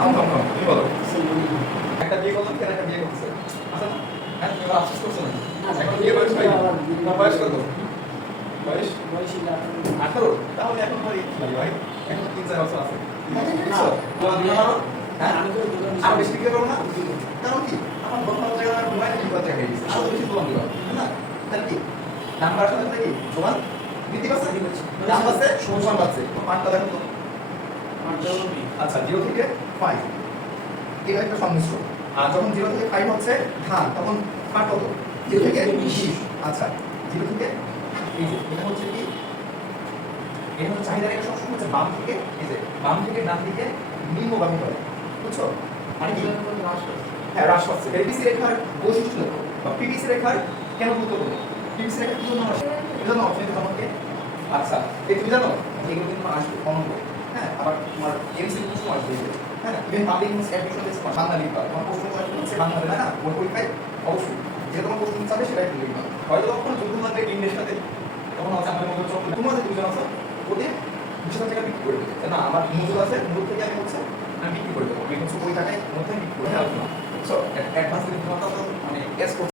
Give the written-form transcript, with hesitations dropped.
থাম থাম থাম, তুমি বলো। একটা বিয়ে করলাম, কেন একটা বিয়ে করছে? আচ্ছা না? হ্যাঁ, তুমি আবার আফসোস করছো না? এখন বিয়ে করেছো ভাই? তোমার বয়স কত? বয়স 18? তাহলে এখন ভাই ভাই এখন 3-4 বছর আছে। বুঝছো? তোমার দিন আরো হ্যাঁ আরো বেশি বিক্রি করবো না? কারণ কি আমার বর্তমান জায়গায় আমার মোবাইল বিক্রি করার জায়গা হয়ে গেছে, আরো বেশি দোকান দিবা না? তাহলে কি নাম্বার সাথে সাথে কি দোকান বৃদ্ধি পাচ্ছে, দাম বাড়ছে, সমান বাড়ছে। পাঁচটা দেখো তো। আচ্ছা 0 থেকে 5 এটা একটা সংমিশ্রণ। আর যখন 0 থেকে 5 হচ্ছে ধান, তখন পাট কত? 0 থেকে 20। আচ্ছা 0 থেকে এই যে এটা হচ্ছে কি, এটা হচ্ছে চাহিদা রেখা সবসময় হচ্ছে বাম থেকে, এই যে বাম থেকে ডান দিকে নিম্নগামী করে, বুঝছো? মানে কি হ্যাঁ হ্রাস পাচ্ছে। পিভিসি রেখার বৈশিষ্ট্য দেখো, বা পিভিসি রেখার কেন গুরুত্বপূর্ণ? পিভিসি রেখা কি জন্য আসে? এই জন্য অর্থনীতি সম্পর্কে। আচ্ছা এই তুমি জানো এগুলো কিন্তু আসবে অঙ্ক, হ্যাঁ আবার তোমার এমসিকিউ প্রশ্ন আসবে, হ্যাঁ ইভেন পাবলিক অ্যাডমিশন দিচ্ছে বাংলা লিখবা, তোমার প্রশ্ন হচ্ছে বাংলা হবে না, ওর পরীক্ষায় অবশ্যই যে তোমার প্রশ্ন চাবে সেটাই তুমি লিখবা। হয়তো তখন যুদ্ধ লাগবে ইংলিশের সাথে, তখন হচ্ছে আমাদের মধ্যে চলবে, তোমাদের দুজন আছে ওদের 20,000 টাকা বিক্রি করে দেবে না, আমার মজুর আছে, মজুর থেকে আমি হচ্ছে আমি বিক্রি করে দেবো, আমি হচ্ছে ওই টাকায় মধ্যে বিক্রি করে দেবো না। সো অ্যাডভান্স কিন্তু তোমার